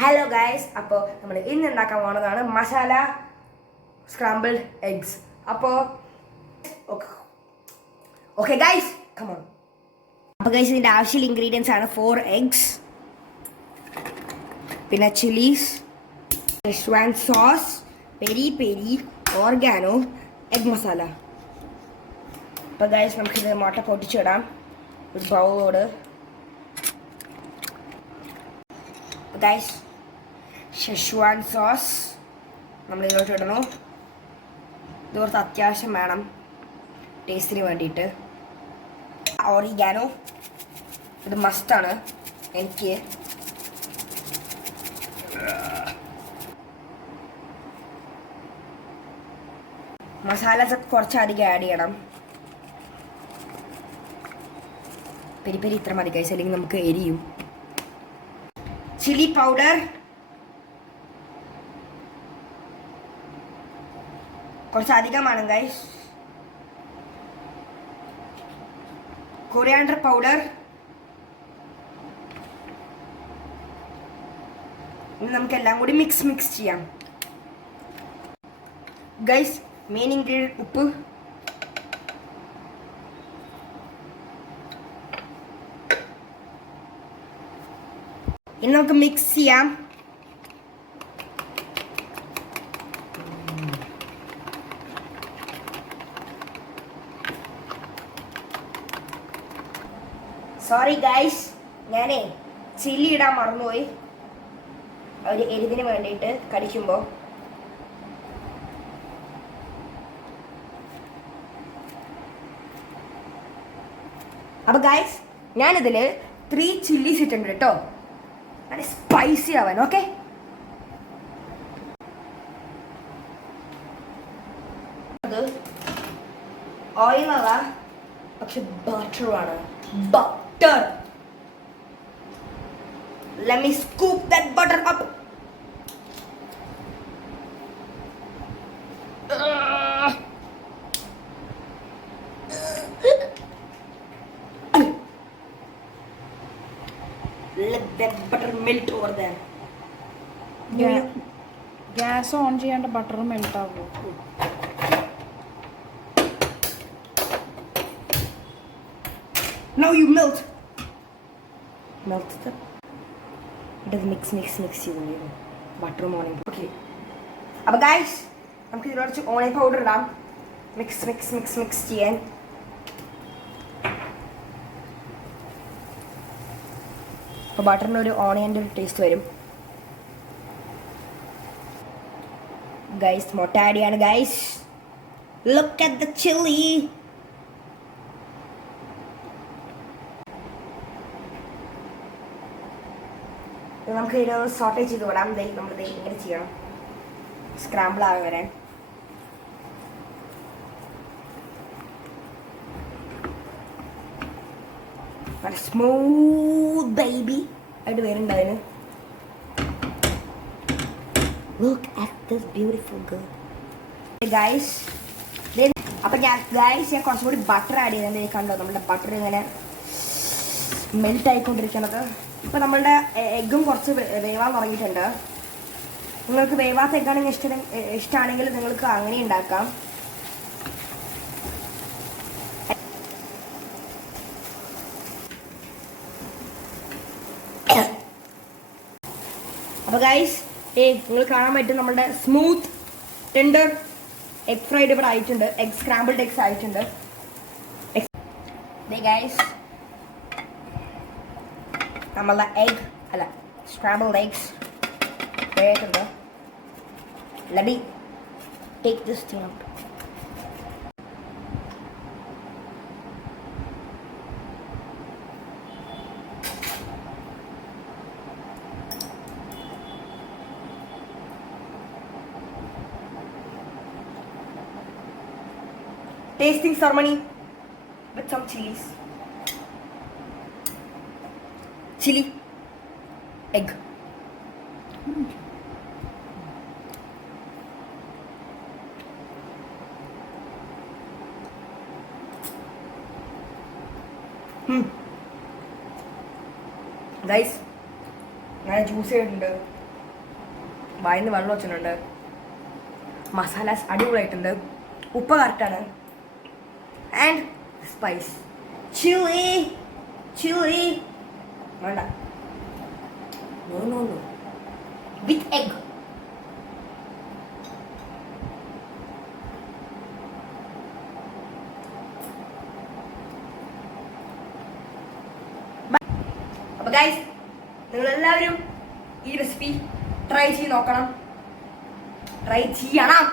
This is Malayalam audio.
ഹലോ ഗൈസ്, അപ്പോൾ നമ്മൾ ഇന്ന് ഉണ്ടാക്കാൻ പോകുന്നതാണ് മസാല സ്ക്രാമ്പിൾഡ് എഗ്സ്. അപ്പോൾ ഓക്കെ ഗൈസ്, കമോൺ. അപ്പോൾ ഗൈസ്, ഇതിൻ്റെ ആവശ്യമുള്ള ഇൻഗ്രീഡിയൻസ് ആണ് 4 eggs, പിന്നെ chillies, schezwan sauce, peri peri, organo, egg masala. അപ്പോൾ ഗൈസ്, നമുക്കിത് മുട്ട പൊട്ടിച്ചിടാം ഒരു ബൗളോട്. ഗൈസ്, ഷെസ്വാൻ സോസ് നമ്മൾ ഇതിലോട്ട് ഇടണം. ഇത് കുറച്ച് അത്യാവശ്യം വേണം ടേസ്റ്റിന് വേണ്ടിയിട്ട്. ഓറിഗാനോ ഇത് മസ്റ്റാണ് എനിക്ക്. മസാലാസ് കുറച്ചധികം ആഡ് ചെയ്യണം. പെരി പെരി ഇത്ര മതി ഗൈസ്, അല്ലെങ്കിൽ നമുക്ക് എരിയും. ചില്ലി പൗഡർ കുറച്ച് അധികമാണ് ഗൈസ്. Coriander powder. ഇനി നമുക്ക് എല്ലാം കൂടി മിക്സ് ചെയ്യാം ഗൈസ്. മെയിൻ ഇൻഗ്രീഡിയൻറ്റ് ഉപ്പ്. ഇനി നമുക്ക് മിക്സ് ചെയ്യാം. സോറി ഗൈസ്, ഞാനേ ചില്ലി ഇടാൻ മറന്നുപോയി ഒരു എരിവിന് വേണ്ടിയിട്ട് കടിക്കുമ്പോൾ. അപ്പോൾ ഗൈസ്, ഞാനിതിൽ 3 ചില്ലീസ് ഇട്ടിട്ടുണ്ട് കേട്ടോ, നല്ല സ്പൈസി ആവാൻ. ഓക്കെ, അത് ഓയിലല്ല, പക്ഷെ ബട്ടറാണ്. Butter. Let me scoop that butter up. Let that butter melt over there. Gas on ചെയ്യാണ്ട് ബട്ടർ മെൽറ്റ് ആവുമോ? Now you melt the. It does mix ചെയ്തു ബട്ടറും ഓണിയൻ. ഓക്കെ, അപ്പോൾ ഗൈസ്, നമുക്ക് ഇതിൽ കുറച്ച് ഓണിയൻ പൗഡർ ഇടാം. മിക്സ് ചെയ്യാൻ. അപ്പോൾ ബട്ടറിന് ഒരു ഓണിയൻ്റെ ഒരു ടേസ്റ്റ് വരും ഗൈസ്. മുട്ട ആഡ് ചെയ്യാണ് guys. Look at the chilli. നമുക്ക് ഇതിനൊന്ന് സോട്ടേ ചെയ്ത് വിടാം. നമ്മൾ ഇങ്ങനെ ചെയ്യണം, സ്ക്രാമ്പിൾ ആയി വരാൻ. സ്മൂത്ത് ബേബി ആയിട്ട് വരുന്നുണ്ട് അതിന്. Look at this beautiful girl guys. അപ്പം ഞാൻ കുറച്ചും കൂടി ബട്ടർ ആഡ് ചെയ്തിട്ടുണ്ട്. കണ്ടോ, നമ്മുടെ ബട്ടർ ഇങ്ങനെ മെൽറ്റ് ആയിക്കൊണ്ടിരിക്കുന്നത്. ഇപ്പം നമ്മളുടെ എഗ്ഗും കുറച്ച് വേവാൻ തുടങ്ങിയിട്ടുണ്ട്. നിങ്ങൾക്ക് വേവാത്ത എഗ്ഗാണെങ്കിൽ ഇഷ്ടമാണെങ്കിൽ നിങ്ങൾക്ക് അങ്ങനെ ഉണ്ടാക്കാം. അപ്പോൾ ഗൈസ്, നിങ്ങൾ കാണാൻ പറ്റും നമ്മളുടെ സ്മൂത്ത് ടെൻഡർ എഗ് ഫ്രൈഡ് ഇവിടെ ആയിട്ടുണ്ട്. എഗ് സ്ക്രാമ്പിൾഡ് എഗ്സ് ആയിട്ടുണ്ട് ഗൈസ്. നമ്മളുടെ സ്ക്രാമ്പിൾഡ് എഗ്സ് ആയിട്ടുണ്ട്. Let me take this thing out. Tasting ceremony with some chilies. Chili egg. Guys, നല്ല ജ്യൂസ് ആയിട്ടുണ്ട്. വായിന്ന് വെള്ളം വെച്ചിട്ടുണ്ട്. മസാലാസ് അടിപൊളിയായിട്ടുണ്ട്. ഉപ്പ് കറക്റ്റാണ്. ആൻഡ് സ്പൈസ് ചില്ലി വേണ്ട. No with egg. അപ്പൊ ഗൈസ്, നിങ്ങളെല്ലാവരും ഈ റെസിപ്പി ട്രൈ ചെയ്ത് നോക്കണം, ട്രൈ ചെയ്യണം.